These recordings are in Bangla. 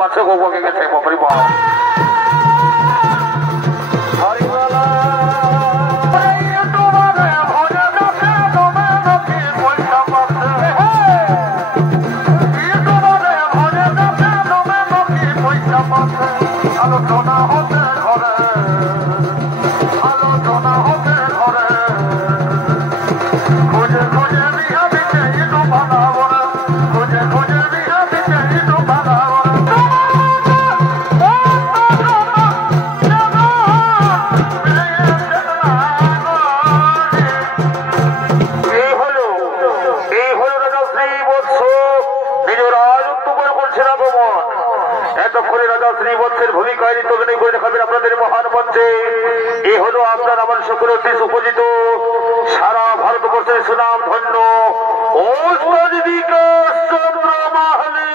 মাছে গোবকে গেছে বাপরে বাপ শ্রীবৎসের ভূমিকায় তবে করে দেখাবেন আপনাদের মহান মঞ্চে। এ হলো আপনার আমার সকলের উপজিত সারা ভারতবর্ষের সুনাম ধন্য ওস্তাদ বিকাশ চন্দ্র মাহালি।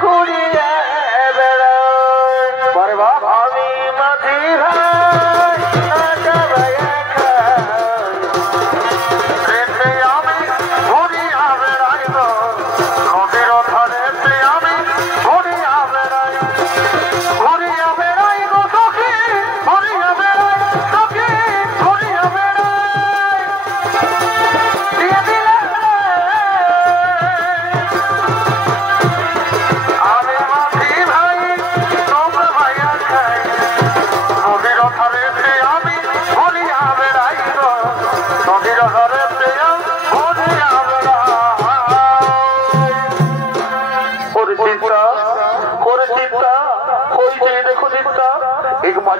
ঘুরিয়ে বেড়াই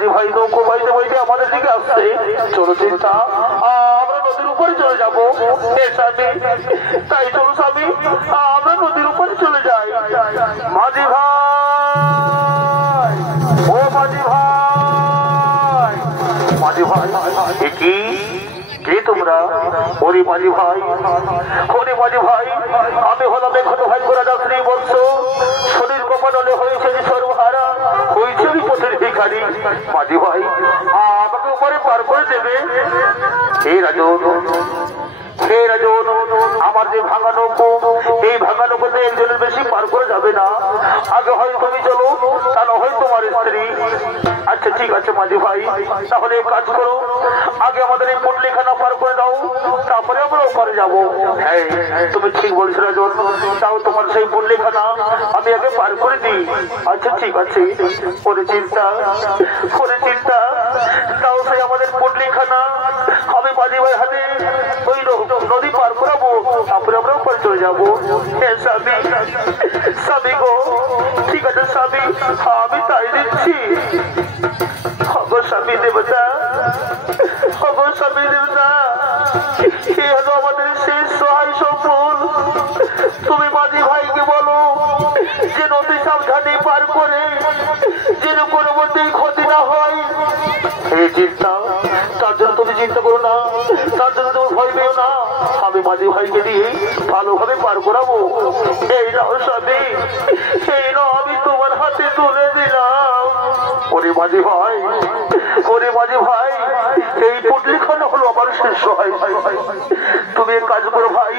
মাঝি ভাই নৌকো বাইতে বাইতে আমাদের দিকে আসছে। চলো চিন্তা, আমরা নদীর উপরে চলে যাবো। তাই চলো স্বামী, আমরা নদীর উপরে চলে যাই। মাঝি ভাই, ও মাঝি ভাই, মাঝি ভাই, কি কে তোমরা? ওরে মাঝি ভাই, ওরে মাঝি ভাই, আমি হলাম এখন ভাই রাজা শ্রীবৎস। শরীর কপালে হয়েছে সর্বহারা, হয়েছে পথের ভিখারি। মাঝি ভাই, আমাকে উপরে পার করে দেবে? হে রাজন, হে রাজন, আমার যে ভাঙা নৌকো, এই ভাঙা নৌকোতে একজনের বেশি পার করে যাবে না। আগে হয় তুমি চলো, তা না হয় তোমার স্ত্রী। আচ্ছা ঠিক আছে মাঝি ভাই, তাহলে কাজ করো, আগে আমাদের এই পুটলিখানা পার করে দাও, তারপরে আমরা ওপারে যাবো। হ্যাঁ তুমি ঠিক বলছো রাজন, তাও তোমার সেই পুটলিখানা আমি আগে পার করে দিই। আচ্ছা ঠিক আছে। পরে চিন্তা, পরে চিন্তা, তাও সেই আমাদের পুটলিখানা আমি মাঝি ভাই হাতে ওই নদী পার করাবো, তারপরে আমরা উপরে চলে যাবো। স্বামী, স্বামী গো, ঠিক আছে স্বামী, আমি তাই দিচ্ছি। স্বামী দেবতা, স্বামী দেবতা, এ হলো আমাদের শেষ সহায় সম্বল। তুমি মাঝি ভাইকে বলো যে নদী সাবধানে পার করে যেন কোনো মতেই ক্ষতি না হয়। এই চিন্তা, তার জন্য তুমি চিন্তা করো না, তার জন্য তুমি ভয় পেও না। আমি মাঝি ভাইকে দিয়ে ভালোভাবে পার করাবো। এই নাও স্বামী, এই নাও আমি তোমার হাতে তুলে দিলাম। ওরে মাঝি ভাই, ওরে মাঝি ভাই, এই পুটলিখানা হলো আমার শেষ সহায়। তুমি এক কাজ করো ভাই,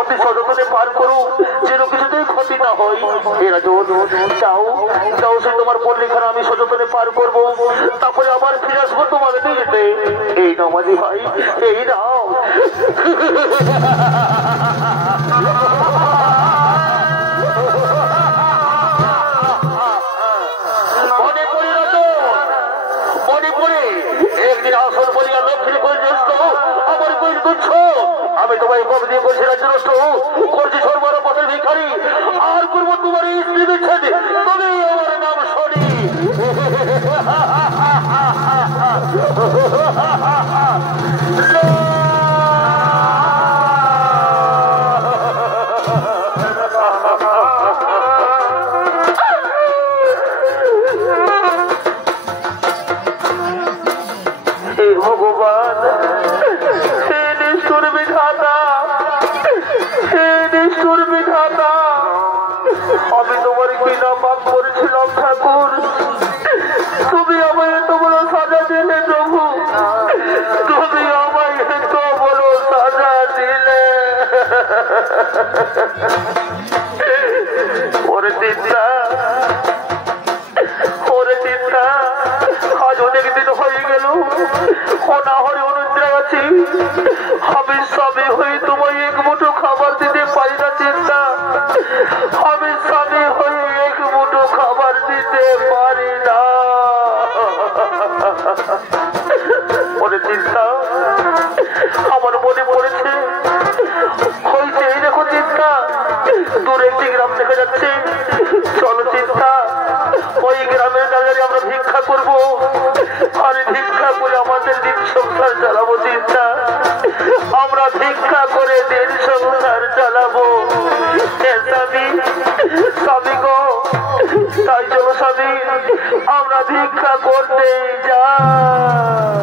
অতি সযত্নে পার করো যেন কিছুতেই ক্ষতি না হয়। এরা যাও যাও, সে তোমার পুটলিখানা আমি সযত্নে পার করবো, তারপরে আবার ফিরে আসবো তোমাকে নিয়ে যেতে। এই নাও মাঝি ভাই, এই নাও। একদিন আসল বলিয়া লক্ষ্মী করে আমার কই তুচ্ছ, আমি তোমায় কবে দিয়ে করছি রাজ্য নষ্ট, করছি সর্বর পথের ভিখারি, আর করবো তোমার এই স্ত্রী বিচ্ছেদ, তবে আমার নাম শনি। ভগবান, হে নিষ্ঠুর বিধাতা, হে নিষ্ঠুর বিধাতা, আমি তোমার কিনা পাপ করেছিলাম ঠাকুর, তুমি আমায় এত বড় সাজা দিলে প্রভু, তুমি আমায় এত বড় সাজা দিলে। ওরে চিন্তা, ওরে চিন্তা, আজ অনেক দিন হয়ে গেল অনাহরে অনুদ্রা আছি, আমি স্বামী হয়ে তোমায় এক মুঠো খাবার দিতে পারি না। চিন্তা, আমি স্বামী হয়ে এক মুঠো খাবার দিতে পারি না। ওরে চিন্তা, আমার মনে পড়েছে, হয়েছে এই দেখো চিন্তা, দূরে একটি গ্রাম দেখা যাচ্ছে। চলো চিন্তা, ওই গ্রামের দাঁড়িয়ে আমরা ভিক্ষা করবো, আর ভিক্ষা করে আমাদের দিন সংসার চালাবো। চিন্তা, আমরা ভিক্ষা করে দিন সংসার চালাবো। স্বামী, স্বামী গো, তাই চলো স্বামী, আমরা ভিক্ষা করতে যাই।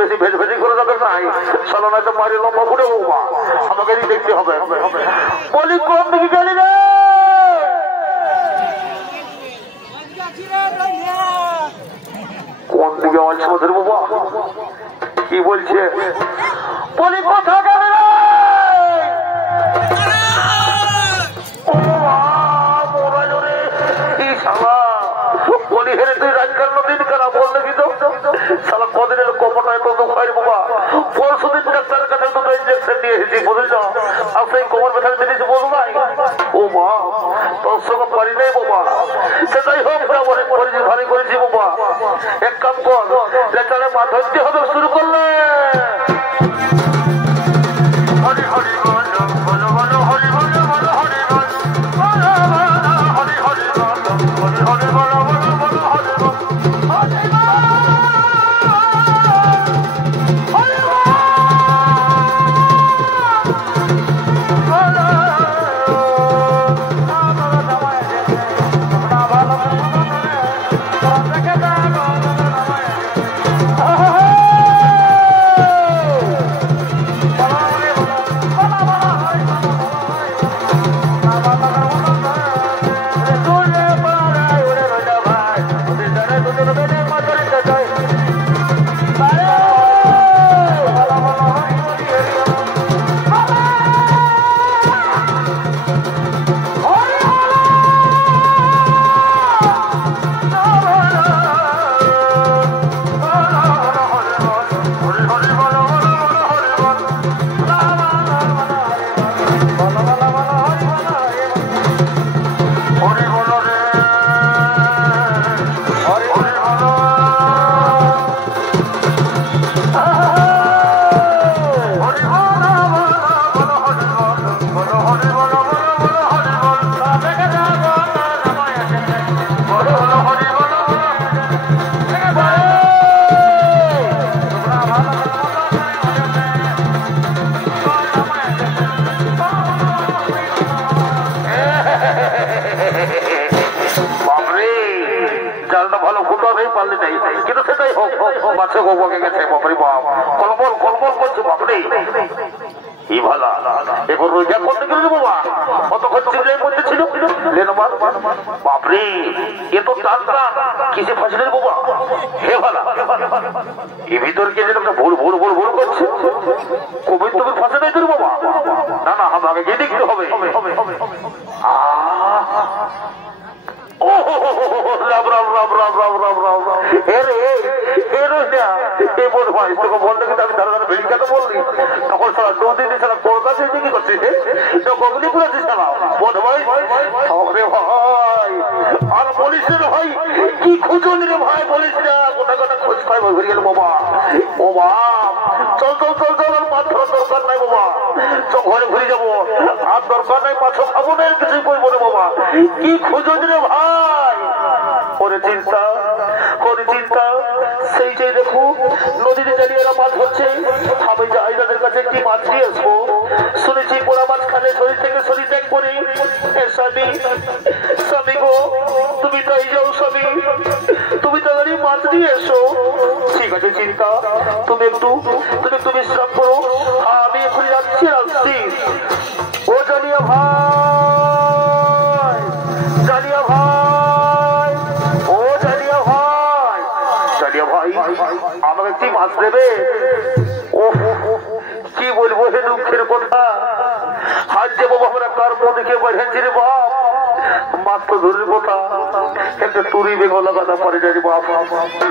বেশি ভেজ ভেজি করে নাই চলো না তো বাড়ি লম্বা ঘুরে বৌমা আমাকে দেখতে হবে বলি কোন দিকে গেলি রে কোন দিকে বলছে ওদের বাবা কি বলছে বলি কোথা গেলি রে বলি হেরে তুই রাজকাল দিন কেনা বললে কিন্তু সালা কদিন এলো কপটায় তো খাই বাবা পরশু দিন ডাক্তারের কাছে দুটো ইঞ্জেকশন নিয়ে এসেছি বুঝলি না আর সেই কোমর ব্যথার জিনিস বলবো নাই ও মা তোর সঙ্গে পারি নেই বাবা সেটাই হোক অনেক করেছি ভালো করেছি বাবা এক কাম কর লেটারে মা ধরতে হবে শুরু করলে হরি হরি বল বলো বলো হরি বলো বলো হরি বল হরি হরি বল হরি হরি বলো বলো বলো হরি বল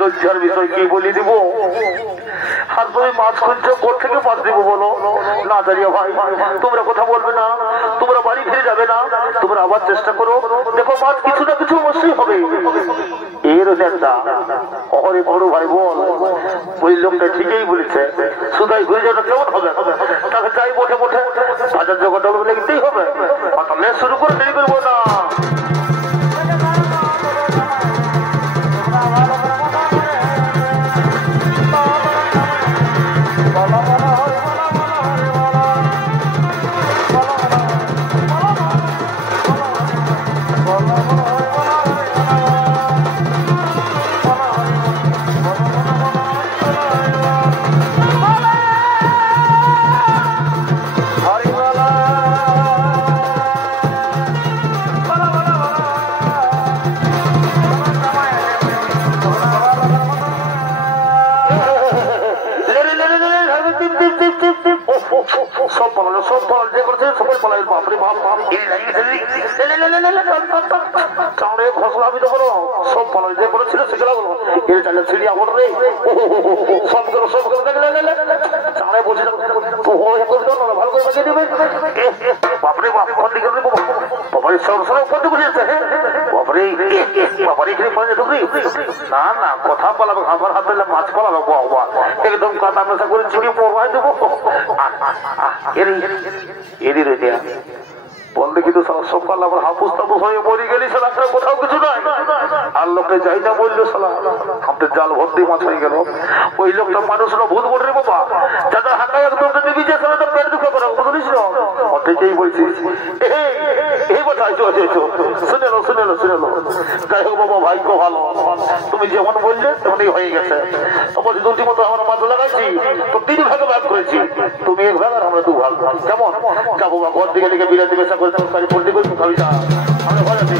লজ্জার বিষয় কি বলি দিব আর তুমি মাছ খুঁজছো কোথেকে মাছ দিব বলো না দাঁড়িয়ে ভাই তোমরা কথা বলবে না তোমরা বাড়ি ফিরে যাবে না তোমরা আবার চেষ্টা করো দেখো মাছ কিছু না কিছু অবশ্যই হবে এর একটা অহরে বড় ভাই বল ওই লোকটা ঠিকই বলেছে সুদাই ঘুরে যাওয়াটা কেমন হবে তাকে চাই বসে বসে বাজার জগৎ লিখতেই হবে তাহলে শুরু করে দেরি করবো না সব পালালো যে করেছে সবাই পালালো। বাপরে বাপ চাঁড়ে ঘষলা আমি তো বলো সব পালালো যে করেছিল সেগুলো বলো এর চালে ছিড়ি আমার রে সবগুলো দেখলে চাঁড়ে বলছিল ভালো করে বাজিয়ে দেবে। বাপরে বাপ বাবারে সরসরে উপর দিয়ে বুঝেছে বাপরে বাবারে এখানে পাওয়া ঢুকরি না না কথা পালাবে আমার হাতে মাছ পালাবে বাবা একদম কাটা মেশা করে ছিড়িয়ে পড়াই দেবো এরই রয়ে দেয়া বল দেখি তো সালা সব পাল্লা আমার হাপুস তাপুস হয়ে মরে গেলি সালা কোথাও কিছু নাই আর লোকটা যাই না বললো সালা আমাদের জাল ভর্তি মাছ হয়ে গেল। ওই লোকটা মানুষরা ভূত বলে রে বাবা যাদের হাঁটায় একদম দেবী যে সালা তো পেট দুঃখ করা বুঝলিস না অতটাই বলছিস এই কথা শুনে লো যাই হোক বাবা ভাগ্য ভালো তুমি যেমন বললে তেমনই হয়ে গেছে। তোমার দুটি মতো আমরা মাছ লাগাইছি তো 3 ভাগে ভাগ করেছি তুমি 1 ভাগ আর আমরা 2 ভাগ কেমন যাবো বা ঘর দিকে দিকে বিরাটি বেশা করে তরকারি পল্টি করে খাবি না আমরা ঘরে আছি।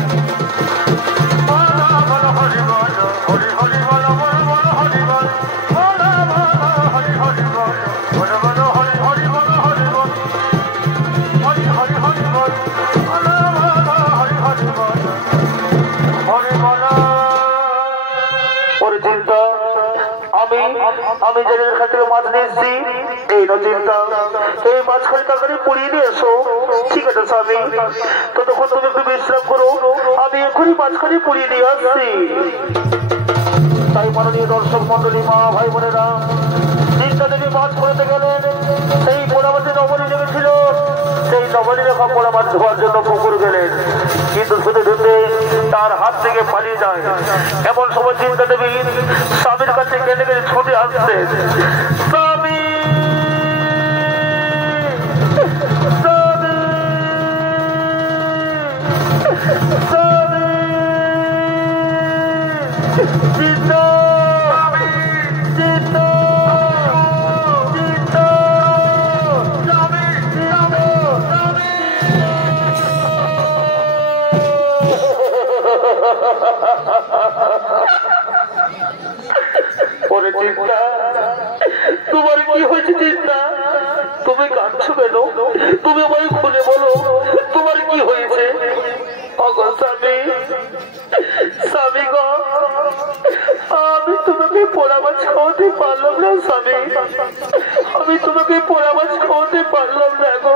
আমি জেলের খাতিরে মাছ নিয়ে এসছি এই না চিন্তা এই মাছ খালি তরকারি পুড়িয়ে নিয়ে এসো ঠিক আছে স্বামী ততক্ষণ তুমি একটু বিশ্রাম করো আমি এখনই মাছ খালি পুড়িয়ে নিয়ে আসছি। তাই মাননীয় দর্শক মন্ডলী মা ভাই বোনেরা চিন্তা দেবী মাছ পড়াতে গেলেন সেই পোড়া মাছে নবনী লেগেছিল সেই নবনী লেখা পোড়া মাছ ধোয়ার জন্য পুকুর গেলেন কিন্তু শুধু ধুতে তার হাত থেকে পালিয়ে যায়। এমন সময় চিন্তা দেবী স্বামীর কাছে কেটে কেটে ছুটে আসছে স্বামী তোমার কি হয়েছে চিন্তা তুমি কাঁদছো কেন তুমি আমায় খুলে বলো তোমার কি হয়েছে। স্বামী গো আমি তোমাকে পোড়া মাছ খাওয়াতে পারলাম না স্বামী আমি তোমাকে পোড়া মাছ খাওয়াতে পারলাম না গো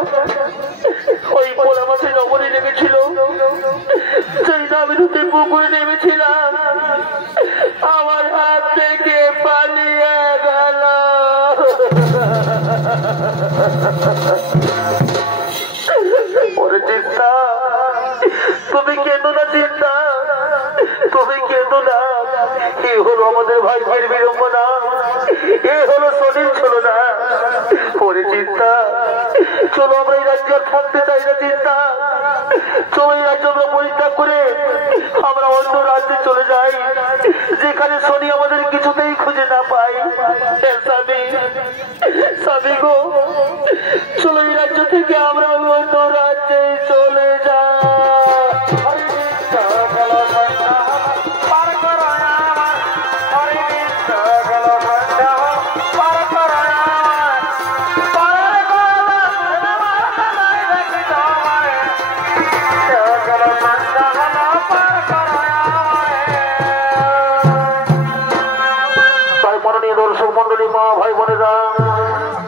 ওই পোড়া মাছের নবনী লেগেছিল সেই না আমি ধুতে পুকুরে নেমেছিলাম আমার হাত থেকে পালিয়ে গেল। ওরে চিন্তা তুমি কেঁদো না চিন্তা তুমি কেঁদো না এ হলো আমাদের ভাগ্যের বিড়ম্বনা এ হলো শরীর ছিল না। ওরে চিন্তা চলো আমরা এই রাজ্য থাকতে চাই না চিন্তা চলো এই রাজ্য আমরা পরিত্যাগ করে আমরা অন্য রাজ্যে চলে যাই যেখানে শনি আমাদের কিছুতেই খুঁজে না পাই। স্বামী গো চলো এই রাজ্য থেকে আমরা অন্য রাজ্যে চলে যাই। দর্শক মন্ডলী মা ভাই বোনেরা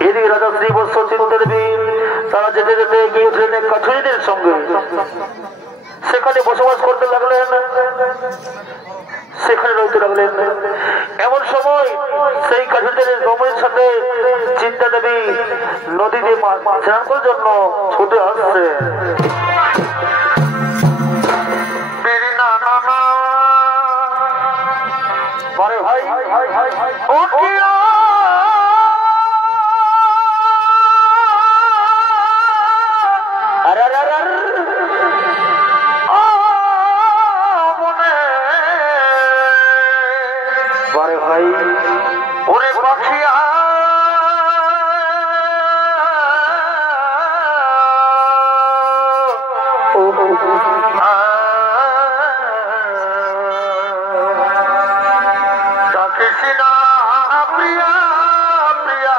এদিকে রাজা শ্রীবৎস চিন্তা দেবী তারা যেতে যেতে গিয়েছিলেন এক কাছুরিদের সঙ্গে সেখানে বসবাস করতে লাগলেন সেখানে রইতে লাগলেন। এমন সময় সেই কাছুরিদের নবীর সাথে চিন্তা দেবী নদীতে স্নান করার জন্য ছুটে আসছে। ভাই ভাই ওরে পাখিয়া প্রিয়া প্রিয়া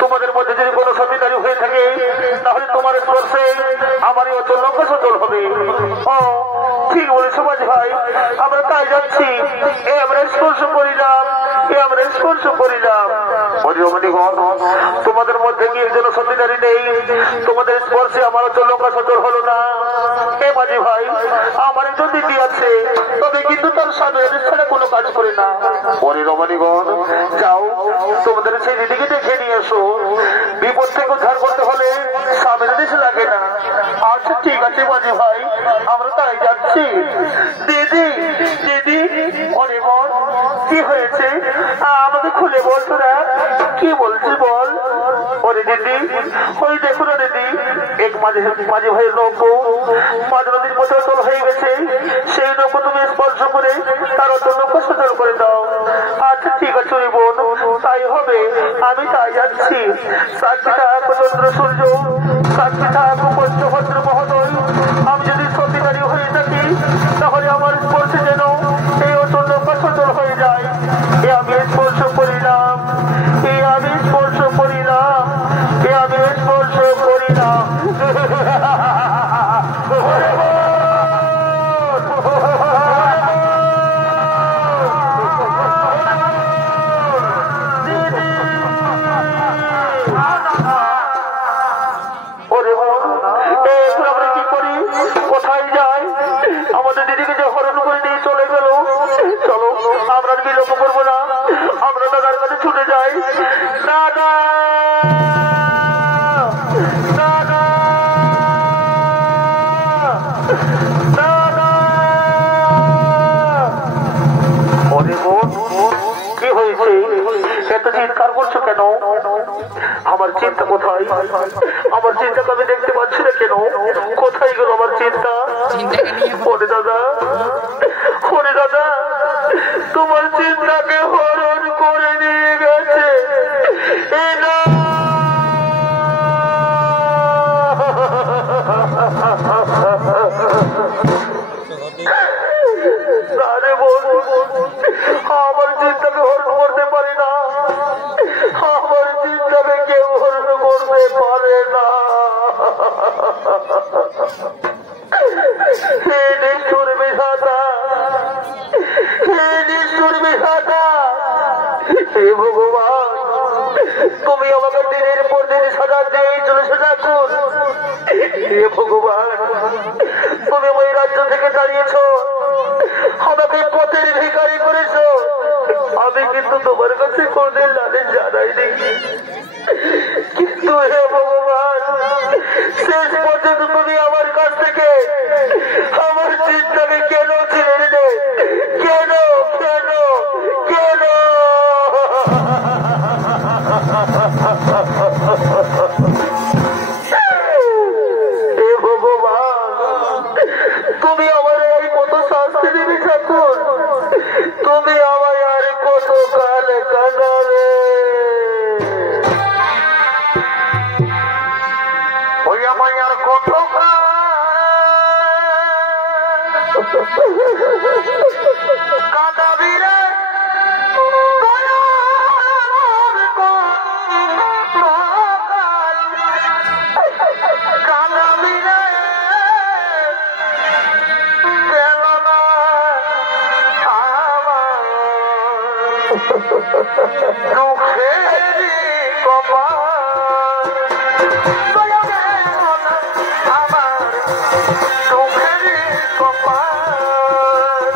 তোমাদের মধ্যে যদি কোনো সন্ধিকারী হয়ে থাকে তাহলে তোমার স্পর্শে আমার এই অচল লঙ্কা সচল হবে। ও ঠিক বলেছো মাঝি ভাই, আমরা তাই যাচ্ছি। এ আমরা স্পর্শ করিলাম, এ আমরা স্পর্শ করিলাম। তোমাদের মধ্যে কি একজন সন্ধিকারী নেই? তোমাদের স্পর্শে আমার অচল লঙ্কা সচল হলো না। এ মাঝি ভাই, আমার একজন দিদি আছে, তবে কিন্তু তার স্বামী ছাড়া কোনো কাজ করে না। পরে রমণীগণ যাও, তোমাদের সেই দিদিকে দেখে নিয়ে এসো। বিপদ থেকে উদ্ধার করতে হলে স্বামীর দেশে লাগে না। আচ্ছা ঠিক আছে মাঝি ভাই, আমরা তাই যাচ্ছি। দিদি দিদি, অরে বল কি হয়েছে আমাকে খুলে বল, তোরা কি বলছিস বল। ওরে দিদি, ওই দেখো না দিদি, এক মাঝি ভাইয়ের নৌকো মাঝ নদীর পথে অচল হয়ে গেছে। সেই নৌকো তুমি স্পর্শ করে তার অচল নৌকো সচল করে দাও। আচ্ছা ঠিক আছে ওই বোন, তাই হবে, আমি তাই যাচ্ছি। সাক্ষী থাক চন্দ্র সূর্য, সাক্ষী থাক পঞ্চভদ্র মহোদয়, আমি যদি সত্যিকারী হয়ে থাকি তাহলে আমার স্পর্শে যেন এই অচল নৌকা সচল হয়ে যায়। এ আমি স্পর্শ করিলাম, এ আমি স্পর্শ করিলাম, এ আমি স্পর্শ করিলাম। চিৎকার করছো কেন? আমার চিন্তা কোথায়? আমার চিন্তাকে আমি দেখতে পাচ্ছি না কেন? কোথায় গেল আমার চিন্তা? ওরে দাদা, ওরে দাদা, তোমার চিন্তাকে হরণ করে নিয়ে গেছে। আমার চিন্তাকে হরণ করতে পারি না, আমার চিন্তাকে কেউ হরণ করতে পারে না। হে নিষ্ঠুর বিধাতা, হে নিষ্ঠুর বিধাতা, হে ভগবান, তুমি আমাকে দিনের পর দিন সাজা দিয়ে চলেছো থাকুন। হে ভগবান, তুমি ওই রাজ্য থেকে দাঁড়িয়েছ, আমাকে পথের ভিখারি করেছো। আমি কিন্তু তোমার কাছে কোনদিন লালিশ জানাইনি, কিন্তু হে ভগবান, শেষ পর্যন্ত তুমি আমার কাছ থেকে তুমি আমার আর কত শাস্তি দিবি ঠাকুর, তুমি আমায় আর কত কাল কাঁদাবে। ওই আমায় আর কত কাঁদাবি রে, কাঁদাবি রে, গেল না আমার দুঃখেরই কপাল, গেল না আমার দুঃখেরই কপাল।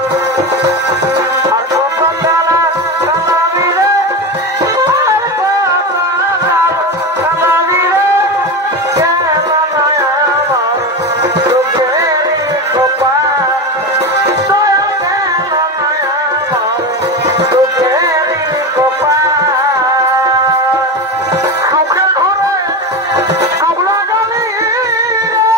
আর কত জ্বালা কাঁদাবি রে, আর কত কাঁদাবি রে, গেল না আমার দুঃখেরই কপাল, গেল না আমার দুঃখেরই কপাল। সুখে ঘরে সুখ লাগালি রে,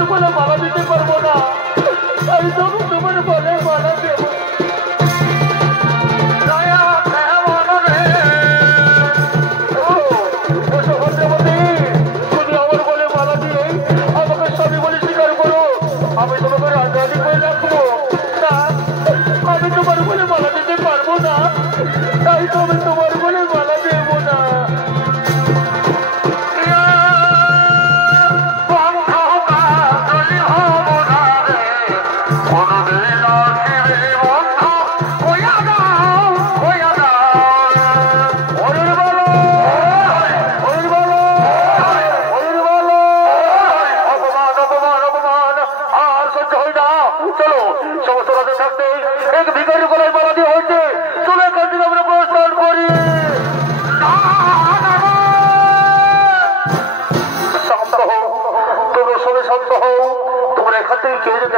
তোমার বলে মালা দিতে পারবো না, তাই তো আমি তোমার বলে মালা দেবো। তুমি আমার বলে মালা দিয়ে আমাকে স্বামী বলে স্বীকার করো, আমি তোমাকে রাজধানী করে রাখবো না। আমি তোমার বলে মালা দিতে পারবো না, তাই তো আমি তোমার বলে মালা দেবো না।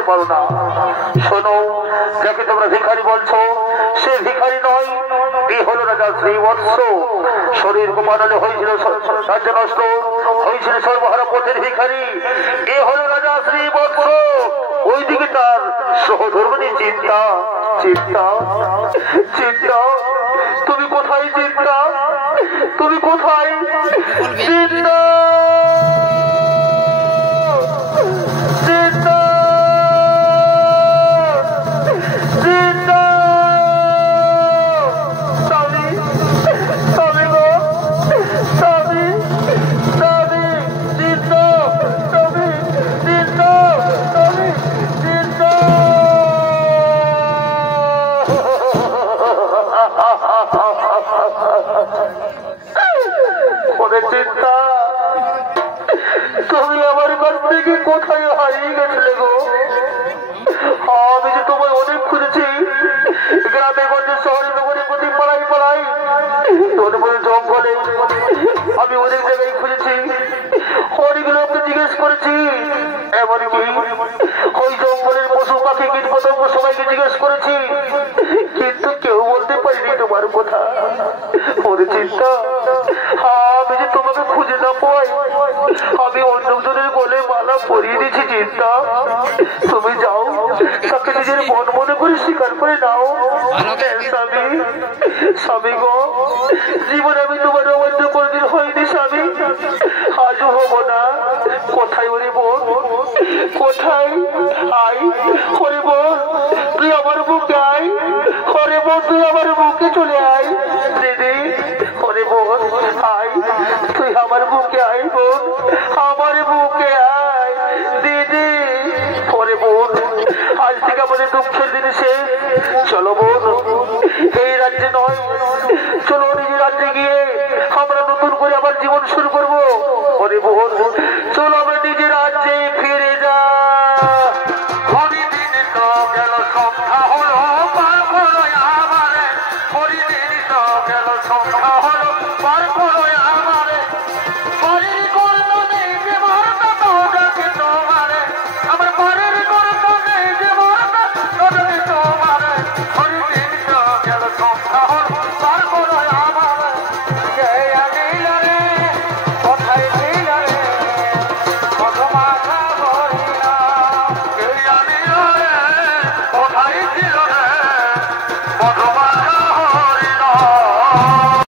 পারো না। শোনো, যাকে তোমরা ভিখারি বলছো সে ভিখারি নয়, এ হলো রাজা শ্রীবৎস। শরীর গোপানলে হয়েছিল রাজ্য নষ্ট, হয়েছিল সর্বহারা পথের ভিখারি। এ হলো রাজা শ্রীবৎস। ওইদিকে তার সহধর্মিনী চিন্তা। চিন্তা চিন্তা তুমি কোথায়? চিন্তা তুমি কোথায়? চিন্তা চিন্তা তুমি আমার কাছ থেকে কোথায় হারিয়ে গেছিলে গো? আমি যে তোমায় অনেক খুঁজেছি, গ্রামে গঞ্জে শহরে নগরে প্রতি পাড়াই পাড়াই বনবন জঙ্গলে আমি অনেক জায়গায় খুঁজেছি, অনেক লোককে জিজ্ঞেস করেছি, এমনকি ওই জঙ্গলের পশু পাখি কীট পতঙ্গ সবাইকে জিজ্ঞেস করেছি, কিন্তু কেউ বলতে পারিনি তোমার কথা। ওরে চিন্তা, আমি যে তোমাকে খুঁজে না পাই, আমি অন্যজনের গলে মালা পরিয়ে দিয়েছি। চিন্তা তুমি যাও, তাকে নিজের মন মনে করে স্বীকার করে নাও। স্বামী, স্বামী গো, জীবনে আমি তোমার অবাধ্য কোনদিন হয়নি স্বামী, আজও হবো না। কোথায় ওরে বোন, কোথায়? আই ওরে বোন, তুই আমার বুকে আয়। ওরে বোন, তুই আমার বুকে চলে আয়। দিদি ওরে বোন আয়, তুই আমার বুকে আয়। বোন আমার বুকে আয়। দিদি ওরে বোন, আজ থেকে আমাদের দুঃখের দিন শেষ। চলো বোন, এই রাজ্যে নয়, চলো নিজের রাজ্যে গিয়ে আমরা নতুন করে আবার জীবন শুরু করবো। ওরে বোন, চলো আমরা নিজের